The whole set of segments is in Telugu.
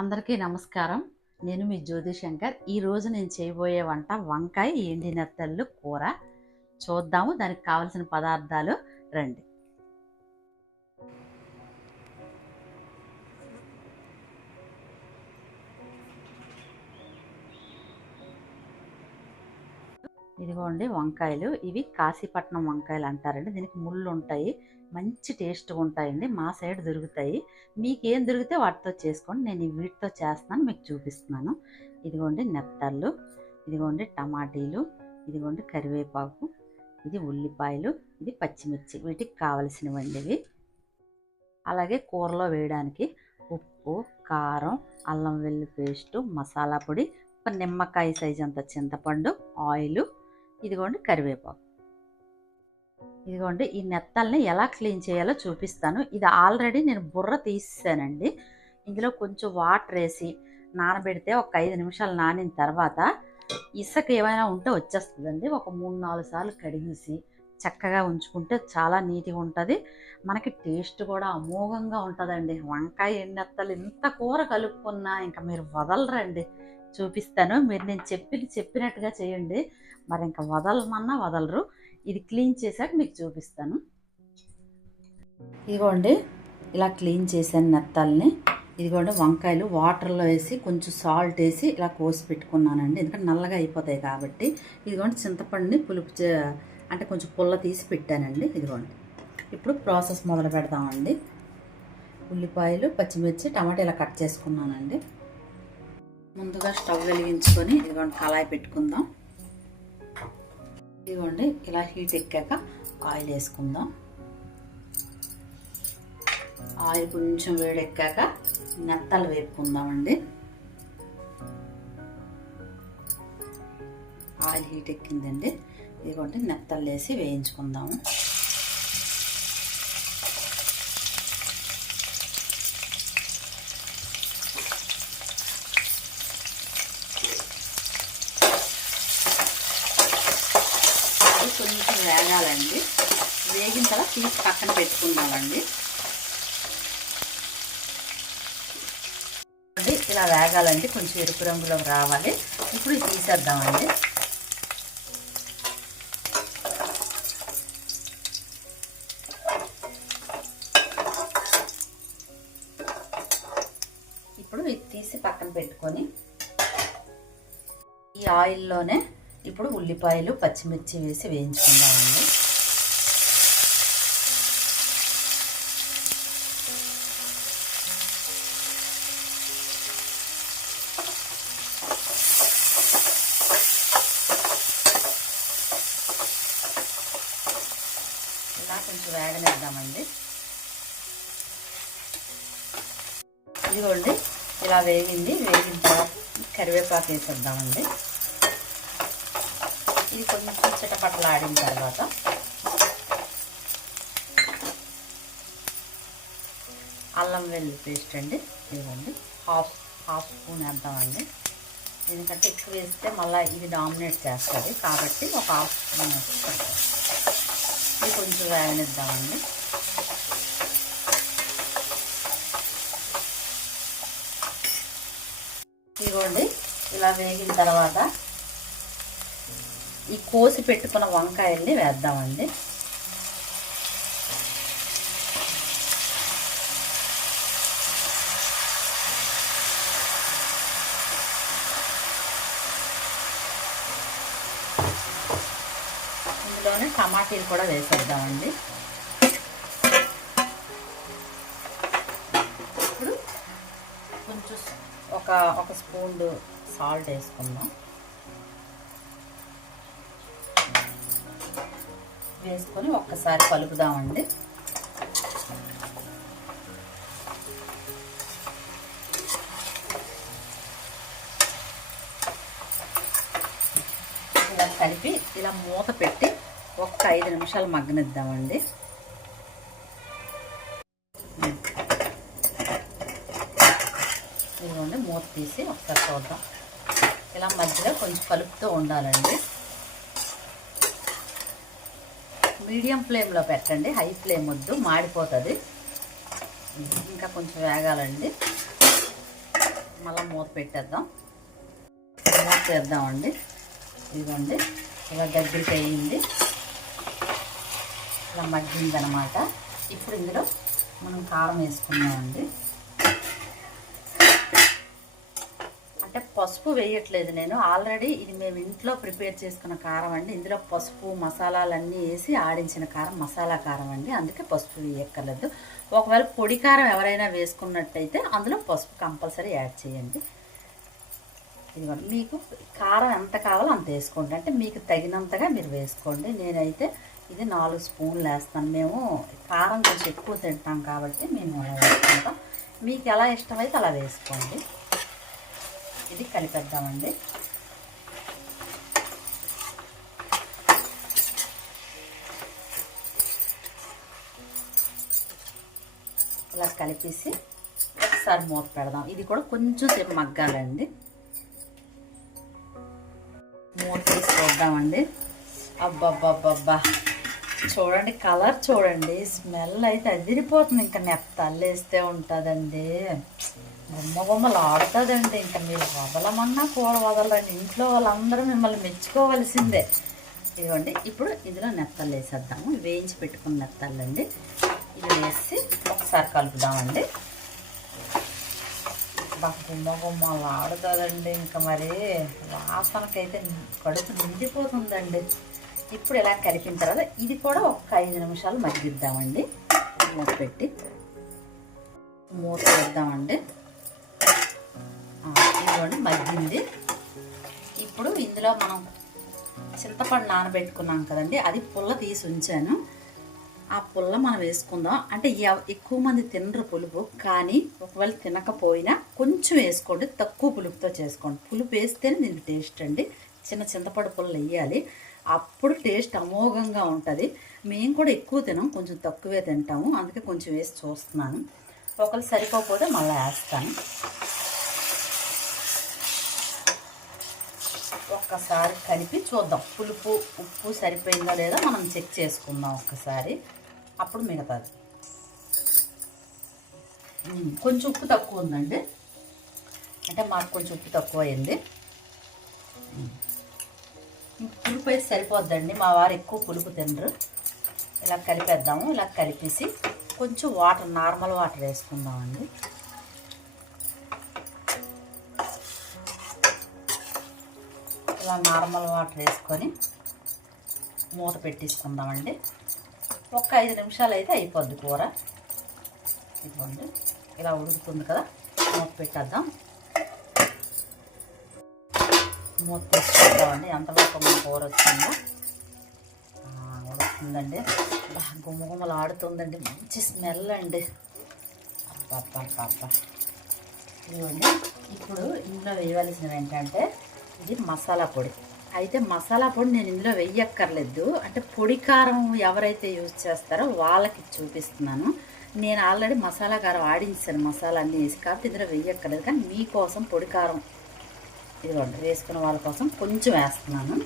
అందరికీ నమస్కారం. నేను మీ జ్యోతి శంకర్. ఈరోజు నేను చేయబోయే వంట వంకాయ ఎండి నెత్తళ్ళు కూర. చూద్దాము దానికి కావాల్సిన పదార్థాలు. రండి. ఇదిగోండి వంకాయలు. ఇవి కాశీపట్నం వంకాయలు అంటారండి. దీనికి ముళ్ళు ఉంటాయి, మంచి టేస్ట్గా ఉంటాయండి. మా సైడ్ దొరుకుతాయి. మీకు ఏం దొరికితే వాటితో చేసుకోండి. నేను వీటితో చేస్తున్నాను, మీకు చూపిస్తున్నాను. ఇదిగోండి నెత్తళ్ళు, ఇదిగోండి టమాటీలు, ఇదిగోండి కరివేపాకు, ఇది ఉల్లిపాయలు, ఇది పచ్చిమిర్చి. వీటికి కావలసినవండి ఇవి. అలాగే కూరలో వేయడానికి ఉప్పు, కారం, అల్లం వెల్లుల్లి పేస్టు, మసాలా పొడి, ఒక నిమ్మకాయ సైజు అంత చింతపండు, ఆయిల్, ఇదిగోండి కరివేపాకు. ఇదిగోండి ఈ నెత్తల్ని ఎలా క్లీన్ చేయాలో చూపిస్తాను. ఇది ఆల్రెడీ నేను బుర్ర తీసానండి. ఇందులో కొంచెం వాటర్ వేసి నానబెడితే ఒక 5 నిమిషాలు నానిన తర్వాత ఇసుక ఏమైనా ఉంటే వచ్చేస్తుందండి. ఒక 3-4 సార్లు కడిగేసి చక్కగా ఉంచుకుంటే చాలా నీట్గా ఉంటుంది. మనకి టేస్ట్ కూడా అమోఘంగా ఉంటుందండి. వంకాయ ఎండెత్తలు ఇంత కూర కలుపుకున్నా ఇంకా మీరు వదలరండి. చూపిస్తాను. మీరు నేను చెప్పినట్టుగా చేయండి. మరి ఇంకా వదలమన్నా వదలరు. ఇది క్లీన్ చేశాక మీకు చూపిస్తాను. ఇదిగోండి ఇలా క్లీన్ చేశాను నెత్తల్ని. ఇదిగోండి వంకాయలు వాటర్లో వేసి కొంచెం సాల్ట్ వేసి ఇలా కోసి పెట్టుకున్నానండి. ఎందుకంటే నల్లగా అయిపోతాయి కాబట్టి. ఇదిగోండి చింతపండుని పులుపు అంటే కొంచెం పుల్ల తీసి పెట్టానండి. ఇదిగోండి ఇప్పుడు ప్రాసెస్ మొదలు పెడదామండి. ఉల్లిపాయలు, పచ్చిమిర్చి, టమాటా ఇలా కట్ చేసుకున్నానండి. ముందుగా స్టవ్ వెలిగించుకొని ఇదిగోండి కళాయి పెట్టుకుందాం. ఇదిగోండి ఇలా హీట్ ఎక్కాక ఆయిల్ వేసుకుందాం. ఆయిల్ కొంచెం వేడెక్కాక నెత్తలు వేపుకుందామండి. Oil heat ఎక్కిందండి. ఇదిగోండి నెత్తలు వేసి వేయించుకుందాము. కొంచెం వేగాలండి. వేగిన తర్వాత తీసి పక్కన పెట్టుకుందామండి. ఇలా వేగాలండి, కొంచెం ఎరుపు రంగులో రావాలి. ఇప్పుడు తీసేద్దామండి. ఇప్పుడు ఇది తీసి పక్కన పెట్టుకొని ఈ ఆయిల్లోనే ఇప్పుడు ఉల్లిపాయలు, పచ్చిమిర్చి వేసి వేయించుకుందామండి. ఇలా కొంచెం వేగనిద్దామండి. ఇదిగోండి ఇలా వేగింది. వేగిన తర్వాత కరివేపాకు వేసేద్దామండి. ఇది కొంచెం చిటపటలాడిన తర్వాత అల్లం వెల్లుల్లి పేస్ట్ అండి. ఇదిగోండి హాఫ్ స్పూన్ వేద్దామండి. ఎందుకంటే ఎక్కువ వేస్తే మళ్ళీ ఇది డామినేట్ చేస్తుంది కాబట్టి ఒక హాఫ్ స్పూన్ వేస్తాం. ఇది కొంచెం వేగనిద్దామండి. ఇదిగోండి ఇలా వేగిన తర్వాత ఈ కోసి పెట్టుకున్న వంకాయల్ని వేద్దామండి. ఇందులోనే టమాటీలు కూడా వేసేద్దామండి. ఇప్పుడు కొంచెం ఒక స్పూన్ సాల్ట్ వేసుకుందాం. వేసుకొని ఒక్కసారి కలుపుదామండి. ఇలా కలిపి ఇలా మూత పెట్టి ఒక్క 5 నిమిషాలు మగ్గనిద్దామండి. ఇదిగోండి మూత తీసి ఒకసారి చూద్దాం. ఇలా మధ్యలో కొంచెం కలుపుతూ ఉండాలండి. మీడియం ఫ్లేమ్లో పెట్టండి, హై ఫ్లేమ్ వద్దు, మాడిపోతుంది. ఇంకా కొంచెం వేగాలండి. మళ్ళీ మూత పెట్టేద్దాం. మూత వేద్దామండి. ఇదిగోండి ఇలా దగ్గరికి అయ్యింది, ఇలా మగ్గిందనమాట. ఇప్పుడు ఇందులో మనం కారం వేసుకున్నామండి. అంటే పసుపు వేయట్లేదు నేను, ఆల్రెడీ ఇది మేము ఇంట్లో ప్రిపేర్ చేసుకున్న కారం అండి. ఇందులో పసుపు మసాలాలన్నీ వేసి ఆడించిన కారం, మసాలా కారం అండి, అందుకే పసుపు వేయక్కర్లేదు. ఒకవేళ పొడి కారం ఎవరైనా వేసుకున్నట్టయితే అందులో పసుపు కంపల్సరీ యాడ్ చేయండి. ఇదిగోండి, మీకు కారం ఎంత కావాలో అంత వేసుకోండి, అంటే మీకు తగినంతగా మీరు వేసుకోండి. నేనైతే ఇది 4 స్పూన్లు వేస్తాను. మేము కారం కొంచెం ఎక్కువ తింటాం కాబట్టి మేము అలా వేసుకుంటాం. మీకు ఎలా ఇష్టమైతే అలా వేసుకోండి. ఇది కలిపేద్దామండి. ఇలా కలిపేసి ఒకసారి మూత పెడదాం. ఇది కూడా కొంచెం సేపు మగ్గాలండి. మూత తీసి చూద్దామండి. అబ్బబ్బబ్బబ్బా, చూడండి కలర్ చూడండి, స్మెల్ అయితే అదిరిపోతుంది. ఇంకా నెత్తల్లేస్తే ఉంటుందండి, గుమ్మలు ఆడుతుందండి. ఇంకా మీరు వదలమన్నా కూర వదలండి, ఇంట్లో వాళ్ళందరూ మిమ్మల్ని మెచ్చుకోవలసిందే. ఇదిగోండి, ఇప్పుడు ఇందులో నెత్తలు వేసేద్దాము. వేయించి పెట్టుకున్న నెత్తళ్ళండి, ఇది వేసి ఒకసారి కలుపుదామండి. గుమ్మలు ఆడుతుందండి, ఇంకా మరి వాసనకైతే కడుపు నిండిపోతుందండి. ఇప్పుడు ఇలా కలిపిన తర్వాత ఇది కూడా ఒక 5 నిమిషాలు మగ్గిద్దామండి. మూత పెట్టి మూత వేద్దామండి. ఇదిగోండి మగ్గింది. ఇప్పుడు ఇందులో మనం చింతపండు నానబెట్టుకున్నాం కదండి, అది పుల్ల తీసి ఉంచాను. ఆ పుల్ల మనం వేసుకుందాం. అంటే ఎక్కువ మంది తినరు పులుపు, కానీ ఒకవేళ తినకపోయినా కొంచెం వేసుకోండి, తక్కువ పులుపుతో చేసుకోండి. పులుపు వేస్తేనే దీనికి టేస్ట్ అండి. చిన్న చింతపండు పుల్ల వేయాలి, అప్పుడు టేస్ట్ అమోఘంగా ఉంటుంది. మేము కూడా ఎక్కువ తినాం, కొంచెం తక్కువే తింటాము, అందుకే కొంచెం వేసి చూస్తున్నాను. ఒకవేళ సరిపోతే మళ్ళీ వేస్తాను. ఒక్కసారి కలిపి చూద్దాం, పులుపు ఉప్పు సరిపోయిందో లేదో మనం చెక్ చేసుకుందాం ఒక్కసారి, అప్పుడు మిగతాది. కొంచెం ఉప్పు తక్కువ ఉందండి, అంటే మాకు కొంచెం ఉప్పు తక్కువ అయింది. పులుపు అయితే సరిపోద్దండి, మా వారు ఎక్కువ పులుపు తినరు. ఇలా కలిపేద్దాము. ఇలా కలిపేసి కొంచెం వాటర్, నార్మల్ వాటర్ వేసుకుందామండి. ఇలా నార్మల్ వాటర్ వేసుకొని మూత పెట్టేసుకుందామండి. ఒక 5 నిమిషాలు అయితే అయిపోద్ది కూర. ఇదిగోండి ఇలా ఉడుకుతుంది కదా, మూత పెట్టేద్దాం. మూత తీసుకుందామండి. ఎంతవరకు మన కూర వచ్చిందో ఉడుకుతుందండి. గుమ్మలు ఆడుతుందండి, మంచి స్మెల్ అండి. అబ్బా, ఇదిగోండి. ఇప్పుడు ఇందులో వేయవలసినవి ఏంటంటే, ఇది మసాలా పొడి. అయితే మసాలా పొడి నేను ఇందులో వేయక్కర్లేదు, అంటే పొడి కారం ఎవరైతే యూజ్ చేస్తారో వాళ్ళకి చూపిస్తున్నాను. నేను ఆల్రెడీ మసాలా కారం ఆడించాను, మసాలా అన్నీ వేసి, కాబట్టి ఇందులో వేయక్కర్లేదు. కానీ మీకోసం పొడి కారం ఇదిగోండి వేసుకున్న వాళ్ళ కోసం కొంచెం వేస్తున్నాను.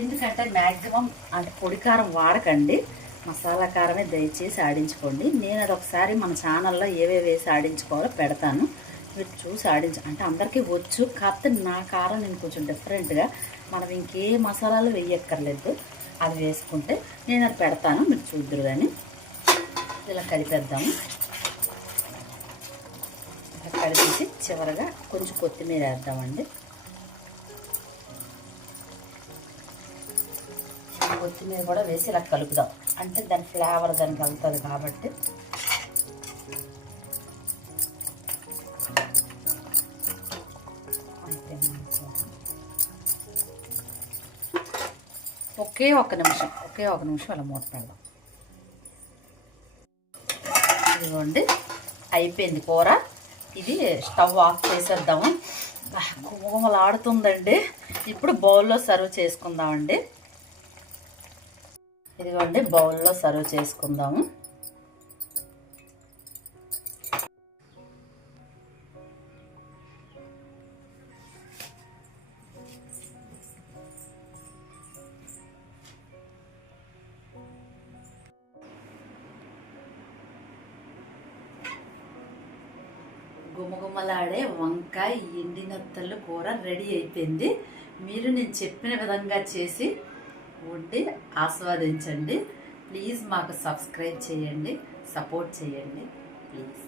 ఎందుకంటే మ్యాక్సిమం అంటే పొడి కారం వాడకండి, మసాలా కారమే దయచేసి ఆడించుకోండి. నేను అది ఒకసారి మన ఛానల్లో ఏవేవి వేసి ఆడించుకోవాలో పెడతాను, మీరు చూసి అంటే అందరికీ వచ్చు, కాకపోతే నా కారం నేను కొంచెం డిఫరెంట్గా, మనం ఇంకే మసాలాలు వేయక్కర్లేదు, అది వేసుకుంటే నేను అది పెడతాను, మీరు చూద్దరు. కానీ ఇలా కలిపేద్దాము. ఇలా కలిపేసి చివరగా కొంచెం కొత్తిమీర వేద్దామండి. కొత్తిమీర కూడా వేసి ఇలా కలుపుదాం, అంటే దాని ఫ్లేవర్ దానికి వెళ్తుంది కాబట్టి. ఒకే ఒక నిమిషం అలా మూత పెడదాం. ఇదిగోండి అయిపోయింది కూర. ఇది స్టవ్ ఆఫ్ చేసేద్దాము. గుమగుమలు ఆడుతుందండి. ఇప్పుడు బౌల్లో సర్వ్ చేసుకుందామండి. ఇదిగోండి బౌల్లో సర్వ్ చేసుకుందాము. గుమగుమలాడే వంకాయ ఎండినత్తలు కూర రెడీ అయిపోయింది. మీరు నేను చెప్పిన విధంగా చేసి వండి ఆస్వాదించండి. ప్లీజ్ మాకు సబ్స్క్రైబ్ చేయండి, సపోర్ట్ చేయండి ప్లీజ్.